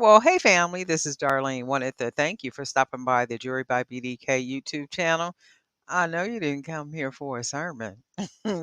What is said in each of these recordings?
Well, hey family, this is Darlene. Wanted to thank you for stopping by the Jury by BDK YouTube channel. I know you didn't come here for a sermon.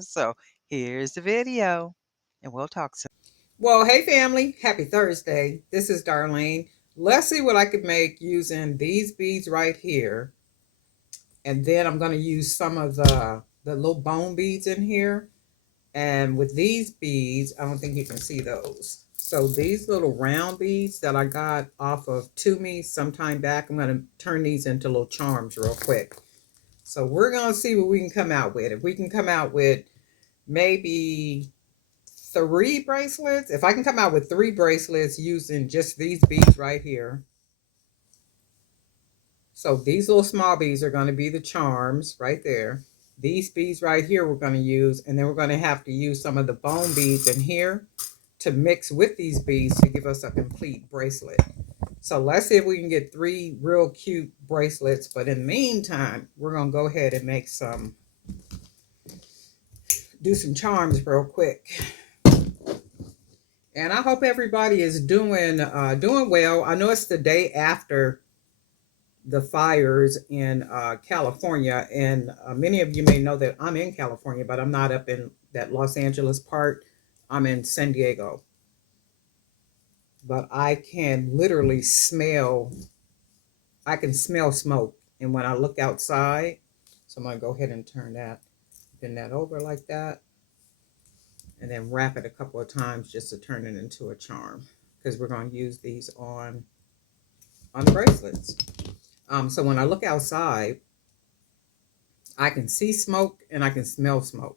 So here's the video, and we'll talk soon. Well, hey family, happy Thursday. This is Darlene. Let's see what I could make using these beads right here. And then I'm going to use some of the little bone beads in here. And with these beads, I don't think you can see those. So these little round beads that I got off of Tumi sometime back, I'm going to turn these into little charms real quick. So we're going to see what we can come out with. If we can come out with maybe 3 bracelets, if I can come out with 3 bracelets using just these beads right here. So these little small beads are going to be the charms right there. These beads right here we're going to use, and then we're going to have to use some of the bone beads in here to mix with these beads to give us a complete bracelet. So let's see if we can get 3 real cute bracelets. But in the meantime, we're going to go ahead and do some charms real quick. And I hope everybody is doing well. I know it's the day after the fires in California, and many of you may know that I'm in California, but I'm not up in that Los Angeles part. I'm in San Diego. But I can literally smell, I can smell smoke. And when I look outside, so I'm going to go ahead and bend that over like that, and then wrap it a couple of times just to turn it into a charm, because we're going to use these on the bracelets. So when I look outside, I can see smoke and I can smell smoke.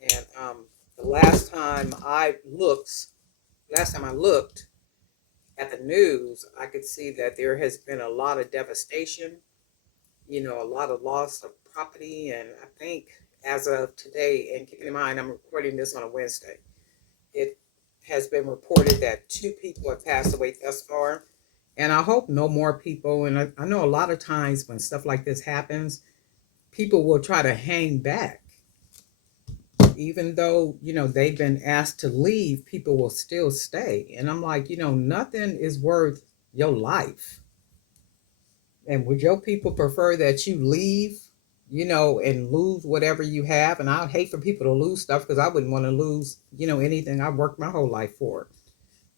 And the last time I looked at the news, I could see that there has been a lot of devastation, a lot of loss of property. And I think as of today, and keeping in mind I'm recording this on a Wednesday, it has been reported that 2 people have passed away thus far. And I hope no more people. And I know a lot of times when stuff like this happens, people will try to hang back. Even though, they've been asked to leave, people will still stay. And I'm like, nothing is worth your life. And would your people prefer that you leave, and lose whatever you have? And I'd hate for people to lose stuff, because I wouldn't want to lose, anything I've worked my whole life for.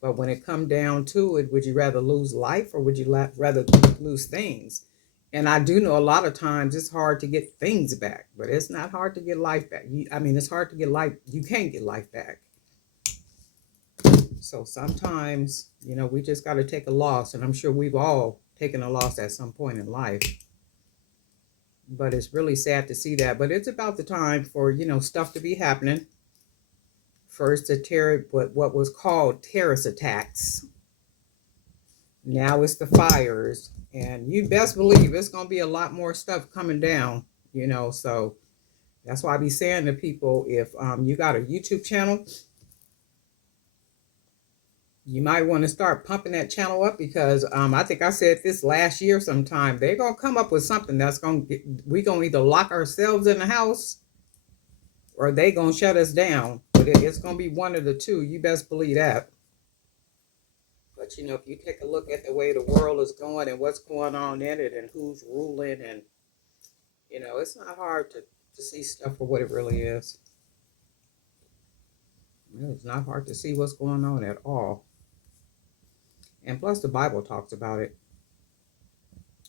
But when it come down to it, would you rather lose life, or would you rather lose things? And I do know a lot of times it's hard to get things back, but it's not hard to get life back. It's hard to get life. You can't get life back. So sometimes, we just got to take a loss. And I'm sure we've all taken a loss at some point in life. But it's really sad to see that. But it's about the time for, stuff to be happening. First, what was called terrorist attacks. Now it's the fires. And you best believe it's going to be a lot more stuff coming down, So that's why I be saying to people, if you got a YouTube channel, you might want to start pumping that channel up, because I think I said this last year sometime. They're going to come up with something that's we're going to either lock ourselves in the house, or they going to shut us down. But it's going to be one of the two. You best believe that. But, if you take a look at the way the world is going and what's going on in it and who's ruling, and, it's not hard to see stuff for what it really is. It's not hard to see what's going on at all. And plus the Bible talks about it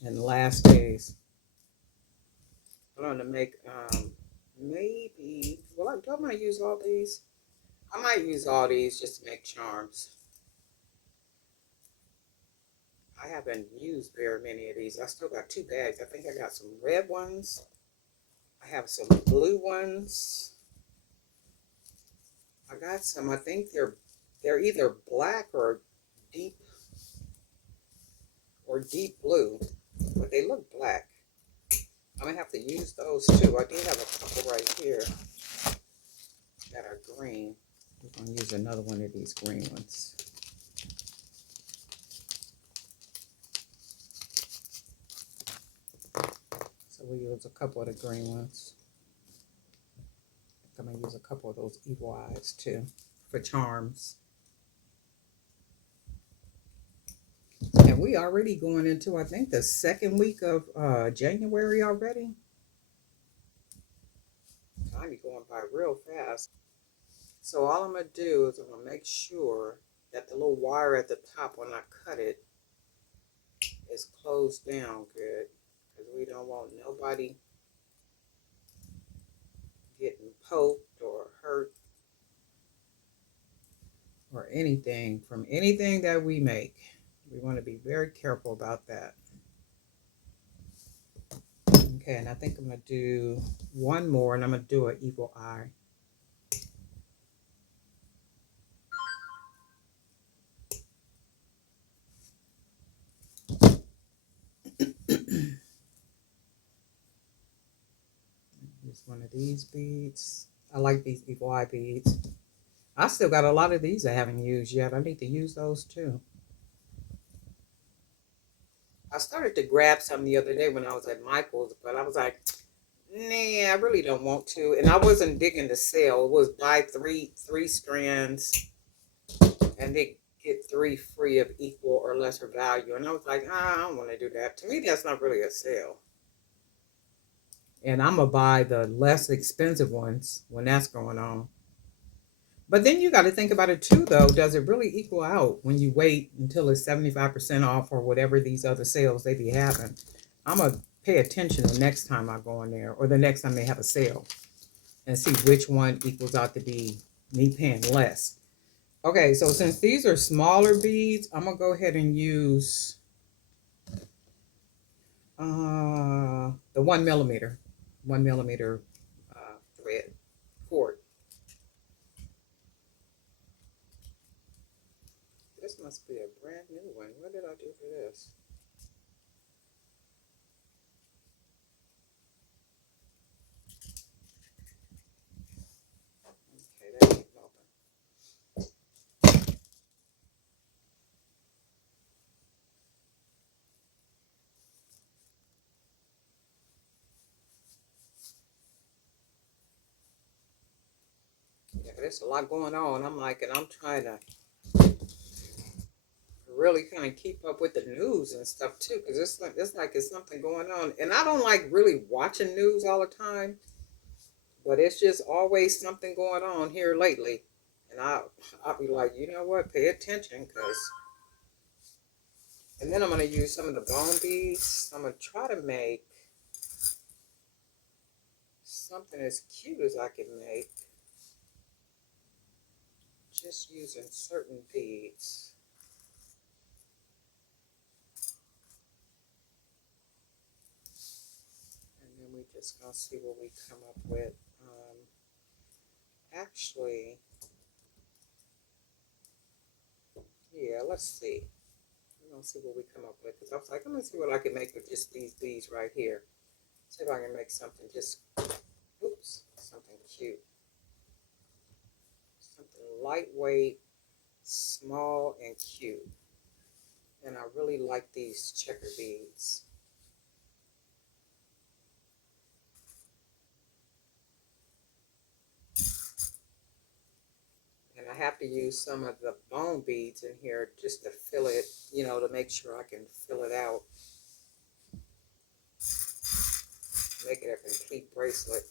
in the last days. I'm going to make, maybe, well, I'm going to use all these. I might use all these just to make charms. I haven't used very many of these. I still got 2 bags. I think I got some red ones. I have some blue ones. I got some, I think they're either black or deep blue, but they look black. I'm going to have to use those too. I do have a couple right here that are green. I'm going to use another one of these green ones. So we use a couple of the green ones. I'm going to use a couple of those evil eyes too for charms. Man, we already going into, I think, the second week of January already. Time is going by real fast. So all I'm gonna do is I'm gonna make sure that the little wire at the top when I cut it is closed down good, because we don't want nobody getting poked or hurt or anything from anything that we make. We want to be very careful about that. Okay, and I think I'm gonna do one more, and I'm gonna do an evil eye. Use one of these beads. I like these evil eye beads. I still got a lot of these I haven't used yet. I need to use those too. I started to grab some the other day when I was at Michael's, but I was like, nah, I really don't want to. And I wasn't digging the sale. It was buy three strands and they get three free of equal or lesser value. And I was like, I don't want to do that. To me, that's not really a sale. And I'm gonna buy the less expensive ones when that's going on. But then you got to think about it too, though. Does it really equal out when you wait until it's 75% off or whatever these other sales they be having? I'm going to pay attention the next time I go in there or the next time they have a sale and see which one equals out to be me paying less. Okay, so since these are smaller beads, I'm going to go ahead and use the 1 millimeter, 1 millimeter thread cord. This must be a brand new one. What did I do for this? Okay, that ain't helping. Yeah, there's a lot going on. I'm like, and I'm trying to really kind of keep up with the news and stuff too, because it's like it's something going on. And I don't like really watching news all the time, but it's just always something going on here lately. And I'll be like, you know what? Pay attention, cause. And then I'm gonna use some of the bone beads. I'm gonna try to make something as cute as I can make, just using certain beads. And then we just gonna see what we come up with. Actually, yeah, let's see. We're gonna see what we come up with. Because I was like, I'm gonna see what I can make with just these beads right here. See if I can make something just, oops, something cute. Something lightweight, small, and cute. And I really like these checker beads. And I have to use some of the bone beads in here just to fill it, to make sure I can fill it out. Make it a complete bracelet.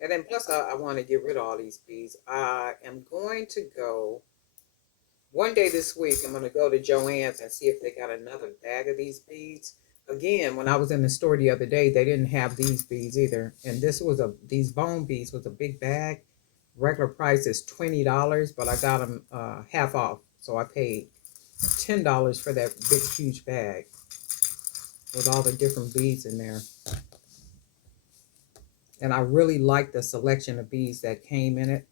And then plus I want to get rid of all these beads. I am going to go, one day this week, I'm going to go to Joann's and see if they got another bag of these beads. Again, when I was in the store the other day, they didn't have these beads either. And these bone beads was a big bag. Regular price is $20, but I got them half off. So I paid $10 for that big, huge bag with all the different beads in there. And I really like the selection of beads that came in it.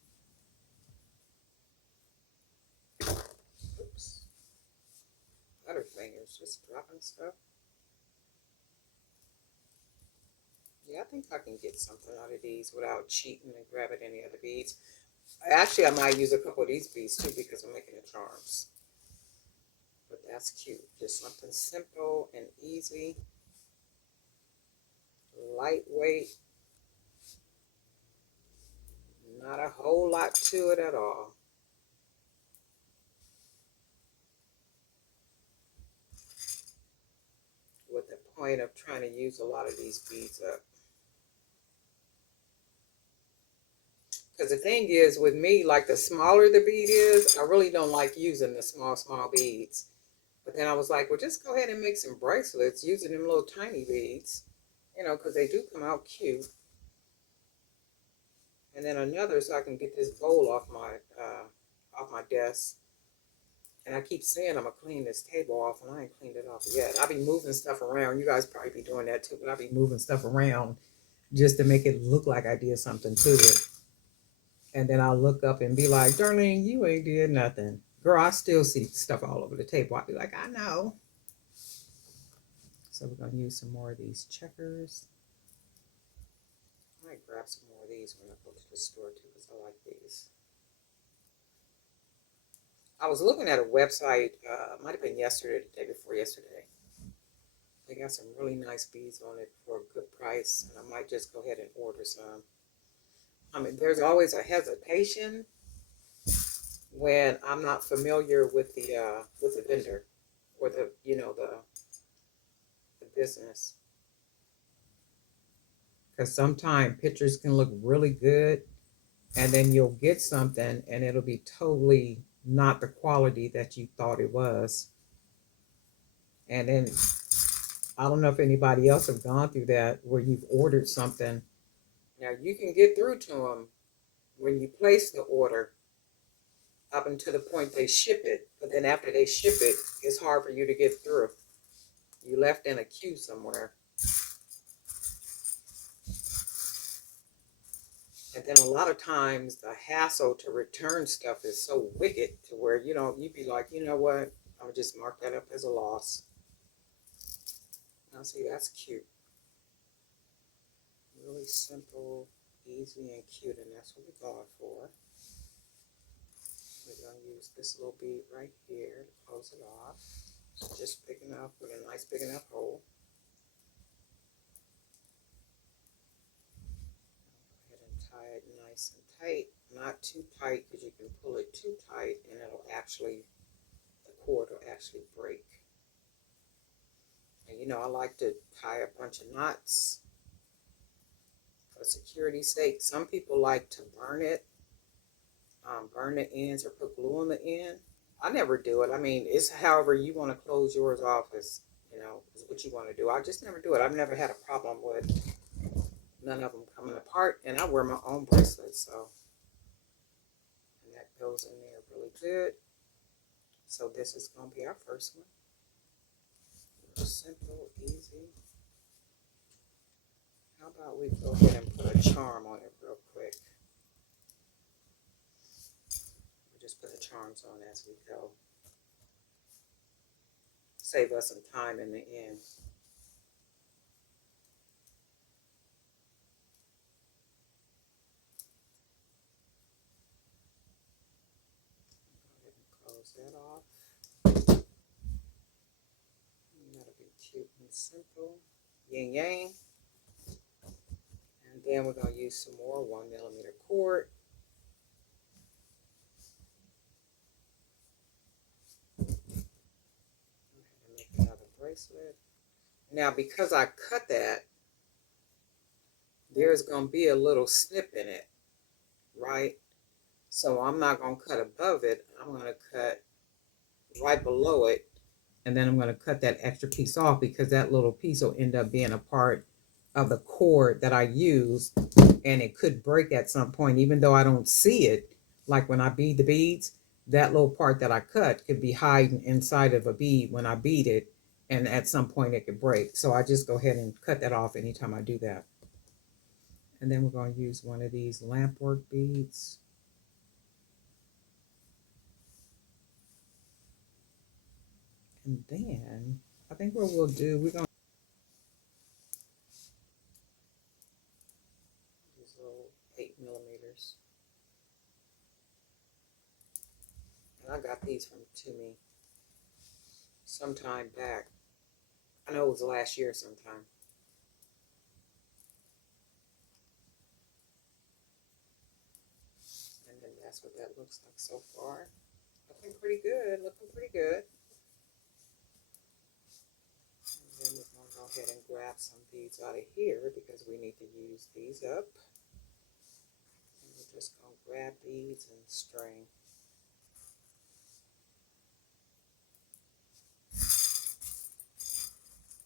Oops. Butterfingers, just dropping stuff. Yeah, I think I can get something out of these without cheating and grabbing any other beads. Actually, I might use a couple of these beads too because I'm making the charms. But that's cute. Just something simple and easy. Lightweight. Not a whole lot to it at all. point of trying to use a lot of these beads up. Because the thing is, with me, like the smaller the bead is, I really don't like using the small beads. But then I was like, well, just go ahead and make some bracelets using them little tiny beads, you know, because they do come out cute. And then another, so I can get this bowl off my desk. And I keep saying I'm gonna clean this table off, and I ain't cleaned it off yet. I be moving stuff around. You guys probably be doing that too, but I be moving stuff around just to make it look like I did something to it. And then I'll look up and be like, Darlene, you ain't did nothing. Girl, I still see stuff all over the table. I'll be like, I know. So we're gonna use some more of these checkers. I might grab some more of these when I go to the store too, because I like these. I was looking at a website, might have been yesterday, the day before yesterday. They got some really nice beads on it for a good price, and I might just go ahead and order some. I mean, there's always a hesitation when I'm not familiar with the vendor or the the business, because sometimes pictures can look really good, and then you'll get something and it'll be totally not the quality that you thought it was. And then I don't know if anybody else have gone through that where you've ordered something. Now you can get through to them when you place the order up until the point they ship it, but then after they ship it, it's hard for you to get through. You left in a queue somewhere. And then a lot of times the hassle to return stuff is so wicked to where you'd be like, you know what, I'll just mark that up as a loss. Now see, that's cute. Really simple, easy, and cute, and that's what we're going for. We're going to use this little bead right here to close it off. So just big enough with a nice big enough hole. Go ahead and tie it nice and tight. Not too tight because you can pull it too tight and the cord will actually break. And I like to tie a bunch of knots for security's sake. Some people like to burn it, burn the ends or put glue on the end. I never do it. I mean, it's however you want to close yours off is what you want to do. I just never do it. I've never had a problem with none of them coming apart, and I wear my own bracelets, so, and that goes in there really good. So this is going to be our first one. Real simple, easy. How about we go ahead and put a charm on it real quick. We'll just put the charms on as we go. Save us some time in the end. Go ahead and close that off. That'll be cute and simple. Yin yang. And then we're going to use some more 1mm cord. Go ahead and make another bracelet. Now, because I cut that, there's going to be a little snip in it, right? So I'm not going to cut above it. I'm going to cut right below it. And then I'm going to cut that extra piece off because that little piece will end up being a part of the cord that I use. And it could break at some point, even though I don't see it. Like when I bead the beads, that little part that I cut could be hiding inside of a bead when I bead it. And at some point it could break. So I just go ahead and cut that off anytime I do that. And then we're going to use one of these lampwork beads. And then I think what we're going to use little 8mm. And I got these from Toomey sometime back. I know it was last year sometime. And then that's what that looks like so far. Looking pretty good, looking pretty good. And then we're going to go ahead grab some beads out of here because we need to use these up. And we're just going to grab beads and string.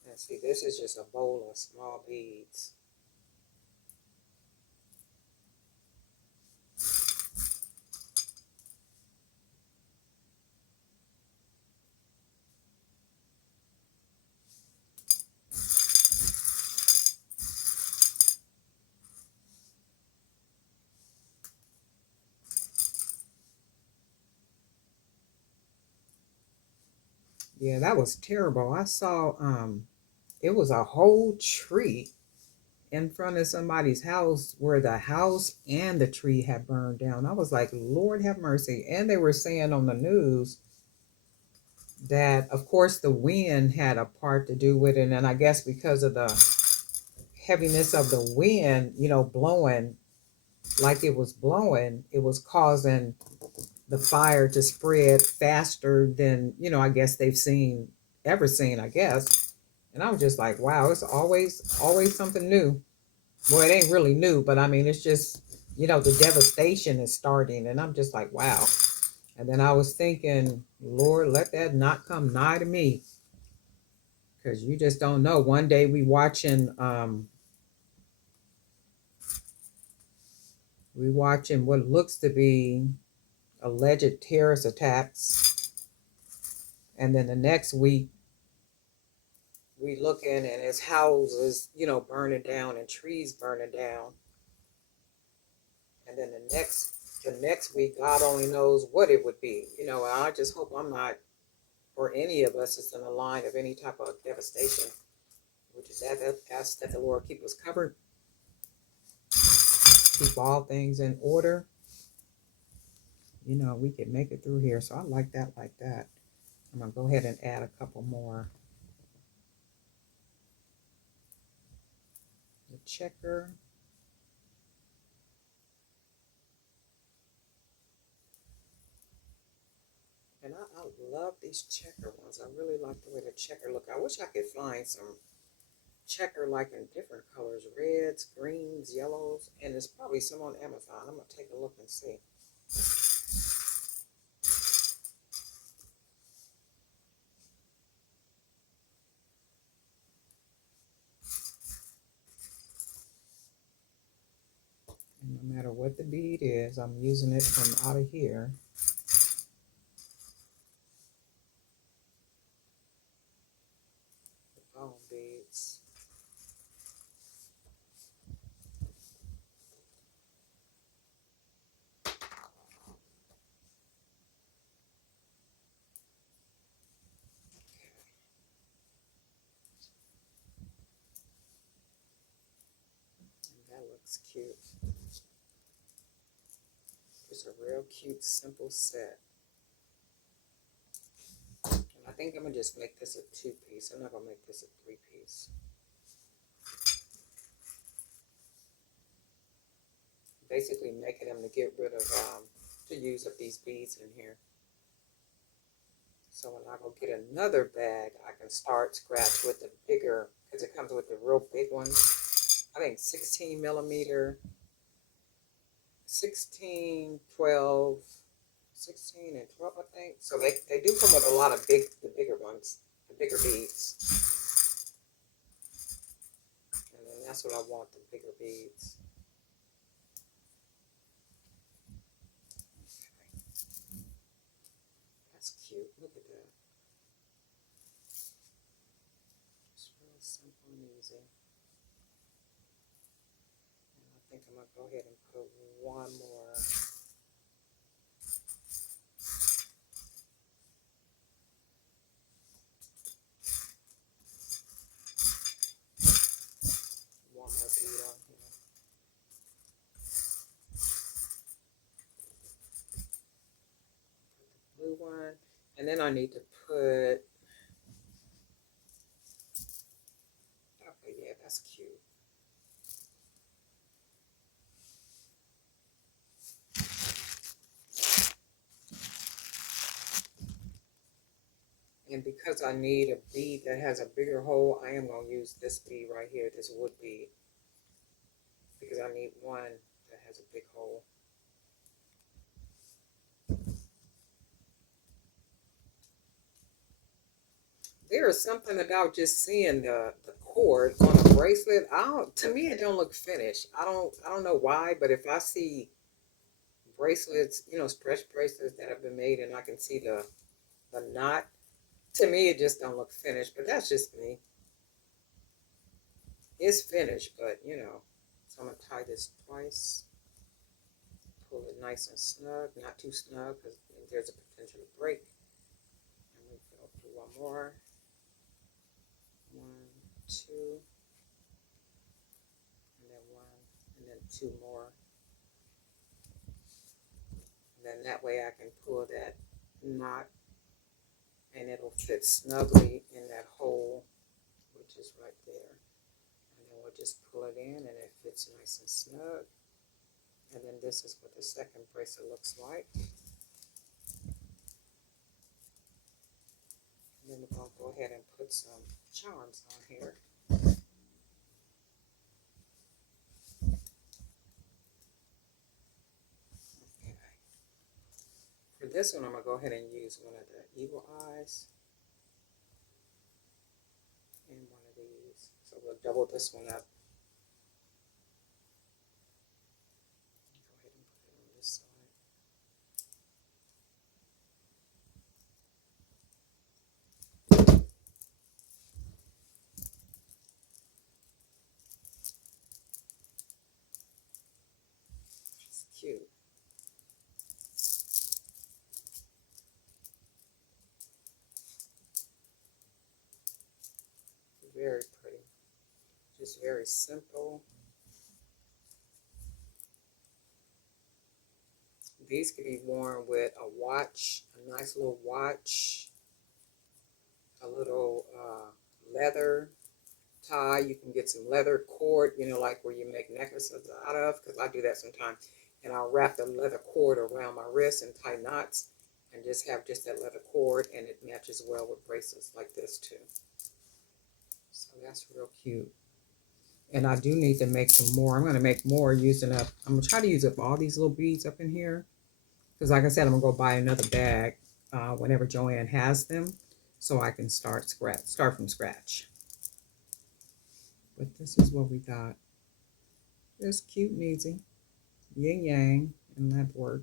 And see, this is just a bowl of small beads. Yeah, that was terrible. I saw it was a whole tree in front of somebody's house where the house and the tree had burned down. I was like, Lord have mercy. And they were saying on the news that, of course, the wind had a part to do with it. And I guess because of the heaviness of the wind, blowing like it was blowing, it was causing the fire to spread faster than, I guess they've ever seen, I guess. And I was just like, wow, it's always something new. Well, it ain't really new, but I mean, it's just, the devastation is starting. And I'm just like, wow. And then I was thinking, Lord, let that not come nigh to me. Because you just don't know. One day we watching what looks to be alleged terrorist attacks. And then the next week, we looking and it's houses, burning down and trees burning down. And then the next week, God only knows what it would be. I just hope I'm not, or any of us, is in the line of any type of devastation. Which is ask that the Lord keep us covered, keep all things in order. We can make it through here. So I like that, like that. I'm gonna go ahead and add a couple more. The checker. And I love these checker ones. I really like the way the checker look. I wish I could find some checker like in different colors, reds, greens, yellows, and there's probably some on Amazon. I'm gonna take a look and see. And no matter what the bead is, I'm using it from out of here. The bone beads. That looks cute. It's a real cute, simple set. And I think I'm going to just make this a 2-piece. I'm not going to make this a 3-piece. Basically making them to get rid of, to use up these beads in here. So when I go get another bag, I can start scratch with the bigger, because it comes with the real big ones. I think 16 millimeter, 16, 12, 16 and 12, I think. So they do come with a lot of the bigger ones, the bigger beads. And then that's what I want, the bigger beads. Okay. That's cute. Look at that. It's real simple and easy. And I think I'm going to go ahead and put one more. One more bead on here. Blue one, and then I need to put, okay, yeah, that's cute. And because I need a bead that has a bigger hole, I am going to use this bead right here, this wood bead, because I need one that has a big hole. There is something about just seeing the cord on a bracelet. I don't, to me, it don't look finished. I don't know why, but if I see bracelets, stretch bracelets that have been made, and I can see the knot, to me, it just don't look finished. But that's just me. It's finished, but So I'm gonna tie this twice. Pull it nice and snug, not too snug, because there's a potential to break. And we go through one more. One, two, and then one, and then two more. And then that way I can pull that knot and it'll fit snugly in that hole, which is right there. And then we'll just pull it in and it fits nice and snug. And then this is what the second bracelet looks like. And then we're going to go ahead and put some charms on here. Okay. For this one, I'm going to go ahead and use one of the eagle eyes and one of these. So we'll double this one up. Go ahead and put it on this side. It's cute. Very pretty. Just very simple. These could be worn with a watch, a nice little watch, a little leather tie. You can get some leather cord, like where you make necklaces out of, because I do that sometimes. And I'll wrap the leather cord around my wrist and tie knots and just have just that leather cord, and it matches well with bracelets like this too. So that's real cute. And I do need to make some more. I'm going to make more using up, I'm going to try to use up all these little beads up in here. Because like I said, I'm going to go buy another bag whenever Joanne has them, so I can start from scratch. But this is what we got. It's cute and easy. Yin yang, and that work.